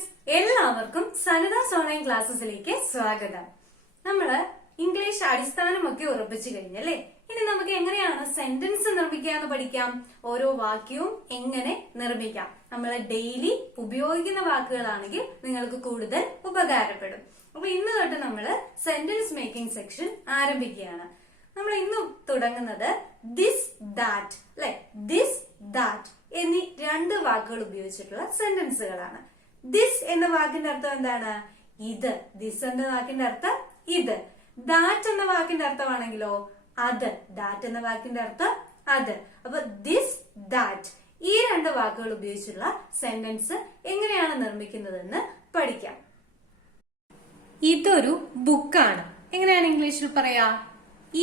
Friends, എല്ലാവർക്കും സനിതാസ് online ക്ലാസ്സസിലേക്ക് സ്വാഗതം. നമ്മള് ഇംഗ്ലീഷ് അടിസ്ഥാനമൊക്കെ ഉറപ്പിച്ചു കഴിഞ്ഞല്ലേ? ഇനി നമുക്ക് എങ്ങനെയാണ് സെന്റൻസ് നിർമ്മിക്കാന്ന് പഠിക്കാം. ഓരോ വാക്യവും എങ്ങനെ നിർമ്മിക്കാം. നമ്മൾ ഡെയിലി ഉപയോഗിക്കുന്ന വാക്കുകളാണെങ്കിൽ നിങ്ങൾക്ക് കൂടുതൽ ഉപകാരപ്പെടും. അപ്പൊ ഇന്ന് തൊട്ട് നമ്മള് സെന്റൻസ് മേക്കിംഗ് സെക്ഷൻ ആരംഭിക്കുകയാണ്. നമ്മൾ ഇന്ന് തുടങ്ങുന്നത് ദിസ് ദാറ്റ് അല്ലെ, ദിസ് ദാറ്റ് എന്നീ രണ്ട് വാക്കുകൾ ഉപയോഗിച്ചിട്ടുള്ള സെന്റൻസുകളാണ്. ദിസ് എന്ന വാക്കിന്റെ അർത്ഥം എന്താണ്? ഇത്. ദിസ് എന്ന വാക്കിന്റെ അർത്ഥം ഇത്. ദാറ്റ് എന്ന വാക്കിന്റെ അർത്ഥമാണെങ്കിലോ അത്. ദാറ്റ് എന്ന വാക്കിന്റെ അർത്ഥം അത്. അപ്പൊ ദിസ് ദാറ്റ് ഈ രണ്ട് വാക്കുകൾ ഉപയോഗിച്ചുള്ള സെന്റൻസ് എങ്ങനെയാണ് നിർമ്മിക്കുന്നതെന്ന് പഠിക്കാം. ഇതൊരു ബുക്കാണ്. എങ്ങനെയാണ് ഇംഗ്ലീഷിൽ പറയാ?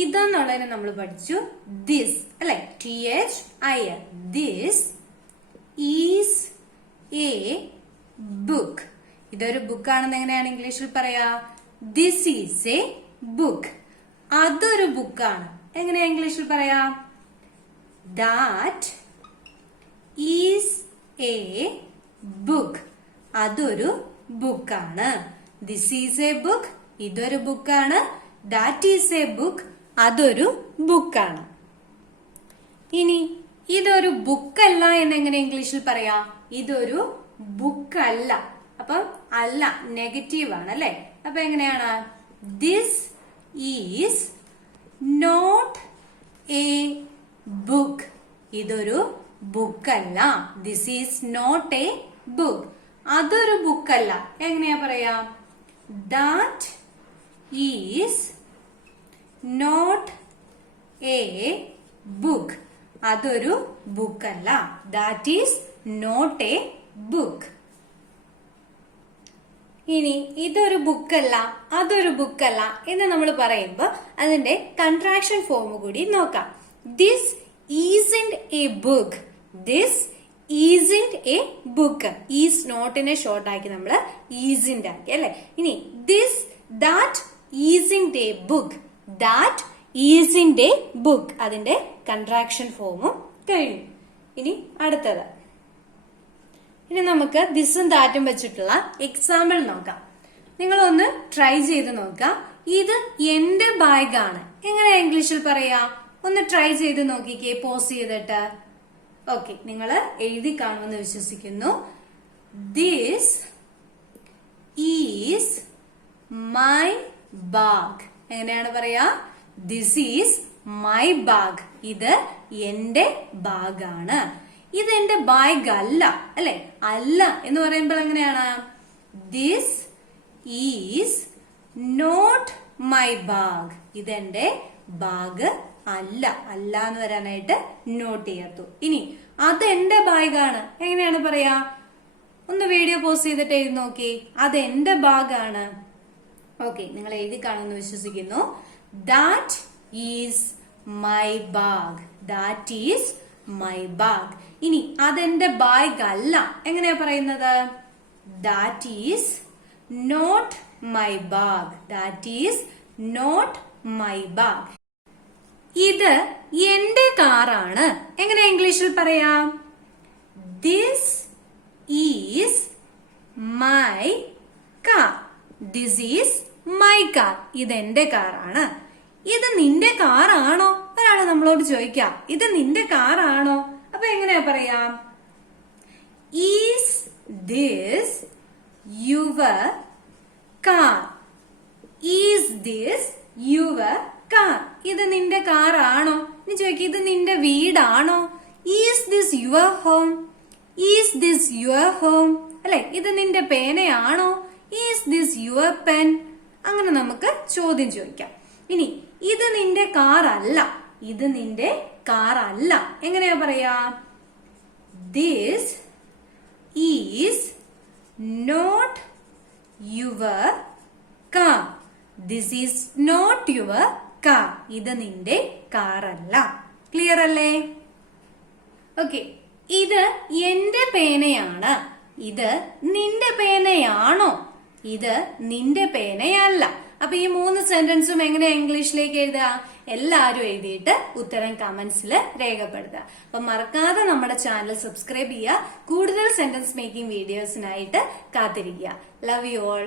ഇതെന്നുള്ളതിനെ നമ്മൾ പഠിച്ചു ദിസ് അല്ലെ, THIS. This is A book. ഇതൊരു ബുക്കാണെന്ന് എങ്ങനെയാണ് ഇംഗ്ലീഷിൽ പറയാ? This is A book. അതൊരു ബുക്കാണ്. എങ്ങനെയാ ഇംഗ്ലീഷിൽ പറയാ? That is A book. അതൊരു ബുക്കാണ്. This is A book. ഇതൊരു ബുക്കാണ്. That is A book. അതൊരു ബുക്കാണ്. ഇനി ഇതൊരു ബുക്കല്ല എന്നെങ്ങനെ ഇംഗ്ലീഷിൽ പറയാ? ഇതൊരു ബുക്കല്ല. അപ്പം അല്ല നെഗറ്റീവ് ആണ് അല്ലെ. അപ്പൊ എങ്ങനെയാണ്? This is not a book. ഇതൊരു ബുക്കല്ല. This is not a book. അതൊരു ബുക്കല്ല. എങ്ങനെയാ പറയാ? That is not a book. അതൊരു ബുക്കല്ല. That is not a book. ഇനി ഇതൊരു ബുക്കല്ല അതൊരു ബുക്കല്ല എന്ന് നമ്മൾ പറയുമ്പോ അതിന്റെ കൺട്രാക്ഷൻ ഫോം കൂടി നോക്കാം. This isn't a book. This isn't a book. Is നോട്ടിനെ ഷോർട്ട് ആക്കി നമ്മൾ ഈസിന്റ് ആക്കി അല്ലെ. ഇനി this that isn't a book. That isn't a book. അതിന്റെ കൺട്രാക്ഷൻ ഫോമും കഴിഞ്ഞു. ഇനി അടുത്തത്. ഇനി നമുക്ക് ദിസും ദാറ്റും വെച്ചിട്ടുള്ള എക്സാമ്പിൾ നോക്കാം. നിങ്ങളൊന്ന് ട്രൈ ചെയ്ത് നോക്കാം. ഇത് എന്റെ ബാഗാണ്. എങ്ങനെയാ ഇംഗ്ലീഷിൽ പറയാ? ഒന്ന് ട്രൈ ചെയ്ത് നോക്കിക്കേ, പോസ് ചെയ്തിട്ട്. ഓക്കെ, നിങ്ങൾ എഴുതി കാണുമെന്ന് വിശ്വസിക്കുന്നു. This is my bag. എങ്ങനെയാണ് പറയാ? This is my bag. ഇത് എന്റെ ബാഗാണ്. ഇത് എന്റെ ബാഗ് അല്ല അല്ലെ. അല്ല എന്ന് പറയുമ്പോൾ എങ്ങനെയാണ്? This is not my bag. ഇതെന്റെ ബാഗ് അല്ല. അല്ല എന്ന് വരാനായിട്ട് നോട്ട് ചെയ്യത്തു. ഇനി അതെന്റെ ബാഗാണ്. എങ്ങനെയാണ് പറയാ? ഒന്ന് വീഡിയോ പോസ് ചെയ്തിട്ട് എഴുതി നോക്കി. അതെന്റെ ബാഗാണ്. ഓക്കെ, നിങ്ങൾ എഴുതി കാണുമെന്ന് വിശ്വസിക്കുന്നു. That is my bag. That is my bag. ഇനി അതെന്റെ ബാഗ് അല്ല. എങ്ങനെയാ പറയുന്നത്? That is not my bag. That is not my bag. ഇത് എന്റെ കാറാണ്. എങ്ങനെ ഇംഗ്ലീഷിൽ പറയാം? This is my car. This is my car. ഇതെന്റെ കാറാണ്. ഇത് നിന്റെ കാറാണോ? ഒരാള് നമ്മളോട് ചോദിക്കാം, ഇത് നിന്റെ കാറാണോ? അപ്പൊ എങ്ങനെയാ പറയാം? Is this your car. Is this your car. ഇത് നിന്റെ കാറാണോ? ഇനി ചോദിക്കാം, ഇത് നിന്റെ വീടാണോ? Is this your home. Is this your home അല്ലെ. ഇത് നിന്റെ പേനയാണോ? Is this your pen. അങ്ങനെ നമുക്ക് ചോദ്യം ചോദിക്കാം. ഇനി ഇത് നിന്റെ കാറല്ല. ഇത് നിന്റെ കാറല്ല. എങ്ങനെയാ പറയാ? This is not your car. This is not your car. ഇത് നിന്റെ കാറല്ല. ക്ലിയർ അല്ലേ? ഓക്കെ, ഇത് എന്റെ പേനയാണ്. ഇത് നിന്റെ പേനയാണോ? ഇത് നിന്റെ പേനയല്ല. അപ്പൊ ഈ മൂന്ന് സെന്റൻസും എങ്ങനെയാ ഇംഗ്ലീഷിലേക്ക് എഴുതുക? എല്ലാവരും എഴുതിയിട്ട് ഉത്തരം കമന്റ്സിൽ രേഖപ്പെടുത്തുക. അപ്പൊ മറക്കാതെ നമ്മുടെ ചാനൽ സബ്സ്ക്രൈബ് ചെയ്യുക. കൂടുതൽ സെന്റൻസ് മേക്കിംഗ് വീഡിയോസിനായിട്ട് കാത്തിരിക്കുക. Love you all.